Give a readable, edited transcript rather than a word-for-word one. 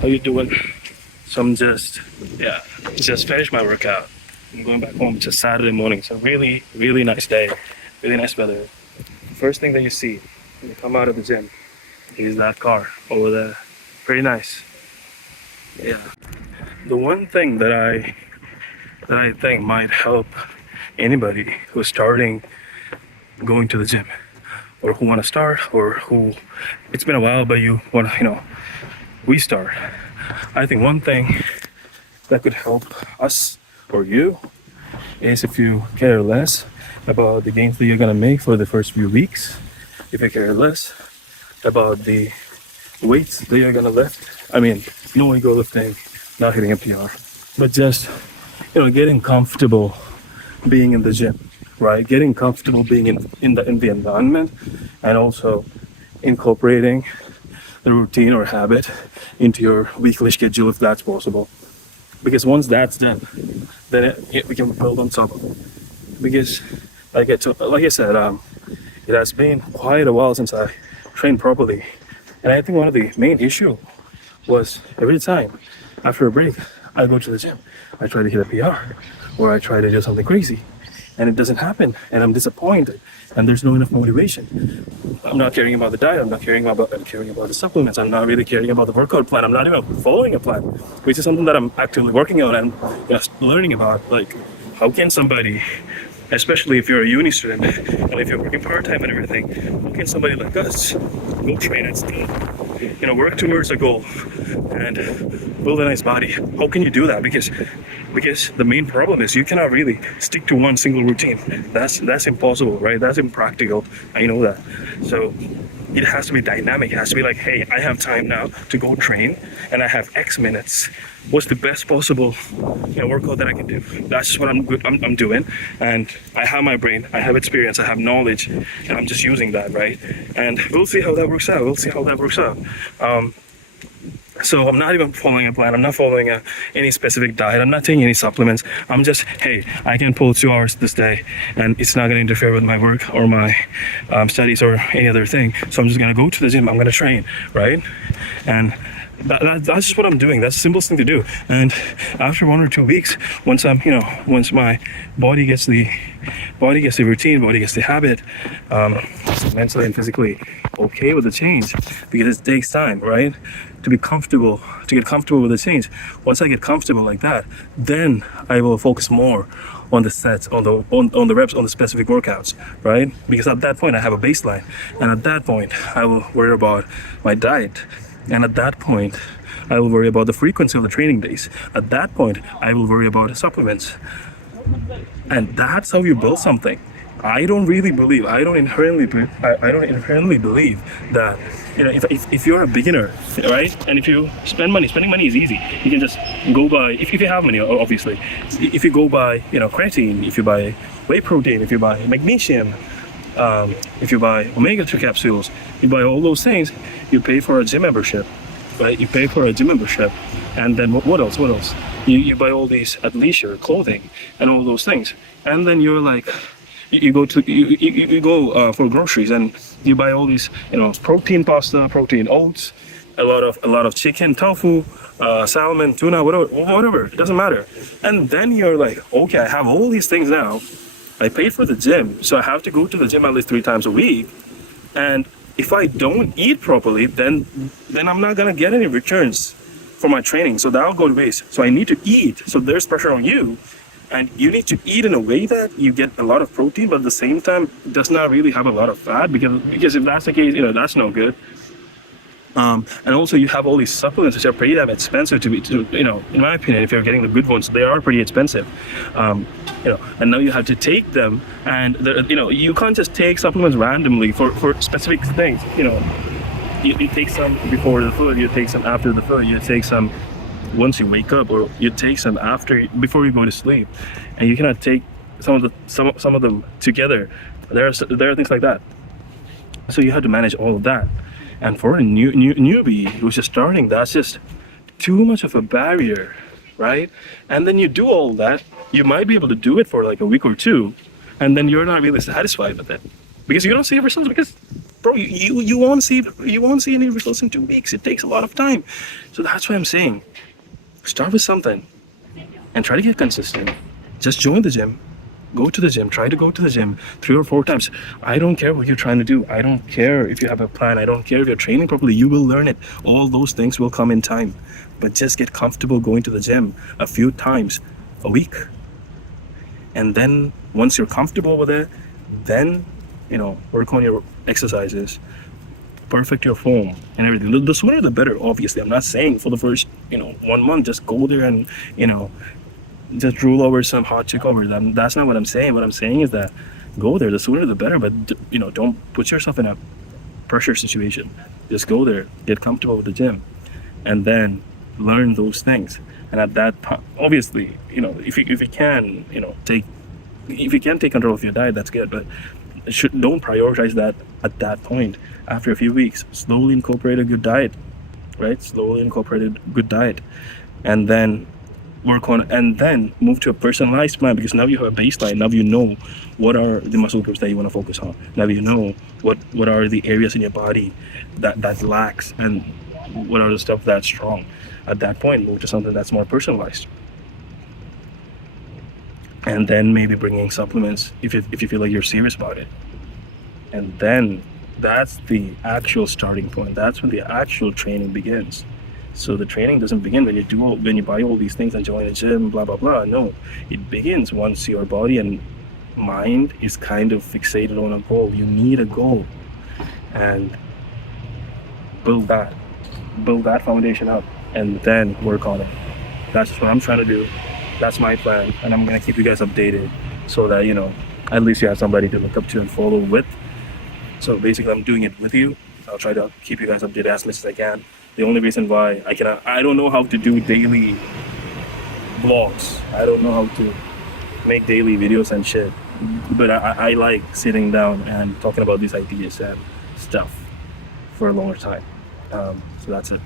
How you doing? So I'm just finished my workout. I'm going back home. It's a Saturday morning. So really nice day. Really nice weather. First thing that you see when you come out of the gym is that car over there. Pretty nice. Yeah. The one thing that I think might help anybody who's starting going to the gym, or who want to start, or who it's been a while but you want to restart. I think one thing that could help us or you is if you care less about the gains that you're gonna make for the first few weeks, if you care less about the weights that you're gonna lift. I mean, no ego lifting, not hitting a PR, but just getting comfortable being in the gym, right? Getting comfortable being in the environment, and also incorporating the routine or habit into your weekly schedule if that's possible. Because once that's done, then we can build on top of it. Because like I said, it has been quite a while since I trained properly, and I think one of the main issue was every time after a break I go to the gym, I try to hit a PR or I try to do something crazy, and it doesn't happen, and I'm disappointed, and there's no enough motivation. I'm not caring about the diet, I'm caring about the supplements, I'm not really caring about the workout plan, I'm not even following a plan, which is something that I'm actively working on and learning about. Like, how can somebody, especially if you're a uni student and if you're working part-time and everything, how can somebody like us go train and still work towards a goal and build a nice body? How can you do that? Because the main problem is you cannot really stick to one single routine. That's impossible, right? That's impractical. I know that. So it has to be dynamic. It has to be like, hey, I have time now to go train and I have X minutes. What's the best possible workout that I can do? That's what I'm doing, and I have my brain, I have experience, I have knowledge, and I'm just using that, right? And we'll see how that works out. So I'm not even following a plan. I'm not following any specific diet. I'm not taking any supplements. I'm just, hey, I can pull 2 hours this day and it's not going to interfere with my work or my studies or any other thing. So I'm just going to go to the gym. I'm going to train, right? And that's just what I'm doing. That's the simplest thing to do. And after 1 or 2 weeks, once my body gets the routine, body gets the habit, mentally and physically okay with the change, because it takes time, right? To get comfortable with the change. Once I get comfortable like that, then I will focus more on the sets, on the reps, on the specific workouts, right? Because at that point I have a baseline, and at that point I will worry about my diet, and at that point I will worry about the frequency of the training days. At that point I will worry about the supplements, and that's how you build something. I don't inherently believe that if you're a beginner, right, and if you spending money is easy. You can just go buy, if you have money, obviously, if you go buy creatine, if you buy whey protein, if you buy magnesium, if you buy omega-3 capsules, you buy all those things, you pay for a gym membership, right? You pay for a gym membership, and then what else? You buy all these athleisure clothing and all those things, and then you're like, you go for groceries and you buy all these protein pasta, protein oats, a lot of chicken, tofu, salmon, tuna, whatever, it doesn't matter. And then you're like, okay, I have all these things now, I paid for the gym, so I have to go to the gym at least 3 times a week, and if I don't eat properly, then I'm not gonna get any returns for my training, so that'll go to waste. So I need to eat, so there's pressure on you. And you need to eat in a way that you get a lot of protein, but at the same time does not really have a lot of fat, because if that's the case, that's no good. And also you have all these supplements which are pretty damn expensive in my opinion. If you're getting the good ones, they are pretty expensive. And now you have to take them, and you can't just take supplements randomly for specific things. You take some before the food, you take some after the food, you take some once you wake up, or you take some before you go to sleep, and you cannot take some of them together. There are things like that. So you have to manage all of that, and for a newbie who's just starting, that's just too much of a barrier, right? And then you do all that, you might be able to do it for like a week or two, and then you're not really satisfied with it. because you don't see results because, bro, you won't see any results in 2 weeks. It takes a lot of time. So that's why I'm saying, start with something and try to get consistent. Just join the gym. Go to the gym. Try to go to the gym 3 or 4 times. I don't care what you're trying to do. I don't care if you have a plan. I don't care if you're training properly. You will learn it. All those things will come in time. But just get comfortable going to the gym a few times a week. And then once you're comfortable with it, then, work on your exercises, perfect your form and everything. The sooner the better, obviously. I'm not saying for the first, 1 month, just go there and, just drool over some hot chick over them. That's not what I'm saying. What I'm saying is that go there, the sooner the better, but don't put yourself in a pressure situation. Just go there, get comfortable with the gym, and then learn those things. And at that time, obviously, if you can, if you can take control of your diet, that's good, but don't prioritize that at that point. After a few weeks, slowly incorporate a good diet, right? Slowly incorporate a good diet, and then work on, and then move to a personalized plan, because now you have a baseline. Now you know what are the muscle groups that you want to focus on. Now you know what are the areas in your body that lacks, and what are the stuff that's strong. At that point, move to something that's more personalized, and then maybe bringing supplements if you feel like you're serious about it. And then that's the actual starting point. That's when the actual training begins. So the training doesn't begin when you buy all these things and join a gym, blah blah blah. No, it begins once your body and mind is kind of fixated on a goal. You need a goal, and build that foundation up, and then work on it. That's what I'm trying to do. That's my plan, and I'm gonna keep you guys updated so that at least you have somebody to look up to and follow with. So basically, I'm doing it with you. I'll try to keep you guys updated as much as I can. The only reason why I don't know how to do daily vlogs. I don't know how to make daily videos and shit. But I like sitting down and talking about these ideas and stuff for a longer time. So that's it.